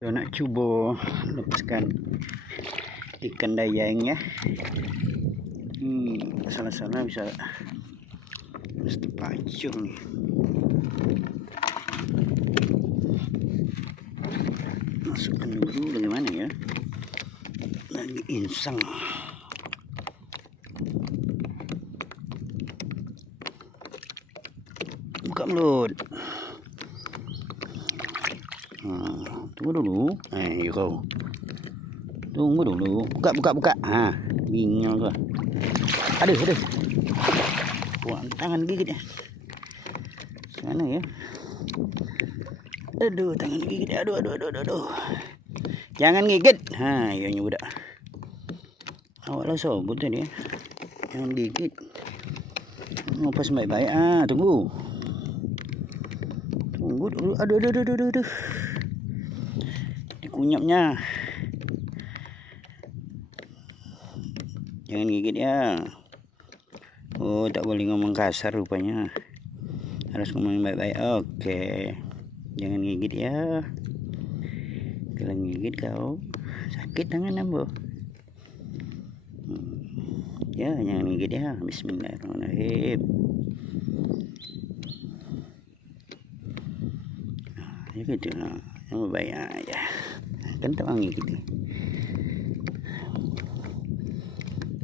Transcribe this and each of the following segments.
Saya nak cuba lepaskan ikan dayang ya. Hmm, salah-salah bisa mesti pacung nih. Masukkan dulu bagaimana ya? Lagi insang. Buka mulut. Tunggu dulu. Eh, kau. Tunggu dulu. Buka, buka, buka. Ha, bingung gua. Aduh, aduh. Buang tangan gigit ya. Mana ya? Aduh, tangan gigit. Aduh, aduh, aduh, aduh, aduh. Jangan gigit. Ha, ya budak. Awak lah sobut tadi ya. Jangan gigit. Ngupas baik-baik. Ah, tunggu. Tunggu dulu. Aduh, aduh, aduh, aduh, aduh. Dikunyapnya. Jangan gigit ya. Oh, tak boleh ngomong kasar rupanya. Harus ngomong baik-baik. Oke. Jangan gigit ya. Kalau gigit kau sakit tangan ambo. Hmm. Ya, jangan gigit ya. Bismillahirrahmanirrahim. Ya gitu lah. Yang baik aja. Kan tak wangi gitu.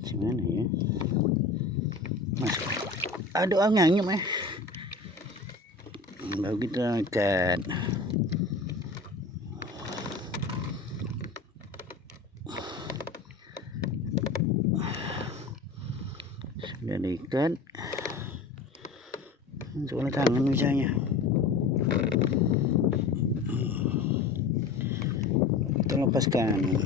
Gimana ya? Masuk. Aduh, angin mah. Baru kita angkat. Sudah diikat. Soalnya tangan misalnya. Lepaskan.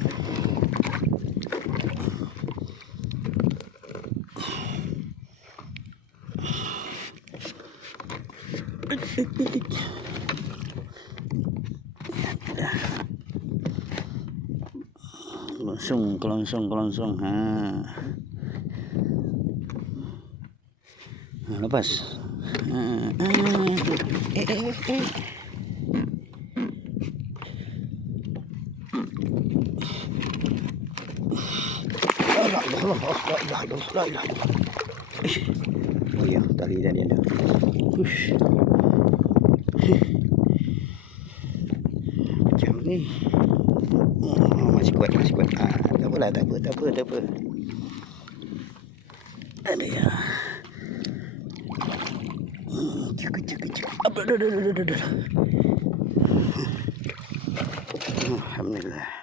Langsung, langsung, langsung. Ha. Ha, lepas. Ha, ha. Eh, eh, eh, Oh ya, tadi ada. Ush. Ni. Oh, masih kuat, masih kuat. Ah, tak tak apa, tak apa, tak apa. Ada ya. Cukup, cukup, cukup. Dah, dah, dah, dah, dah. Alhamdulillah.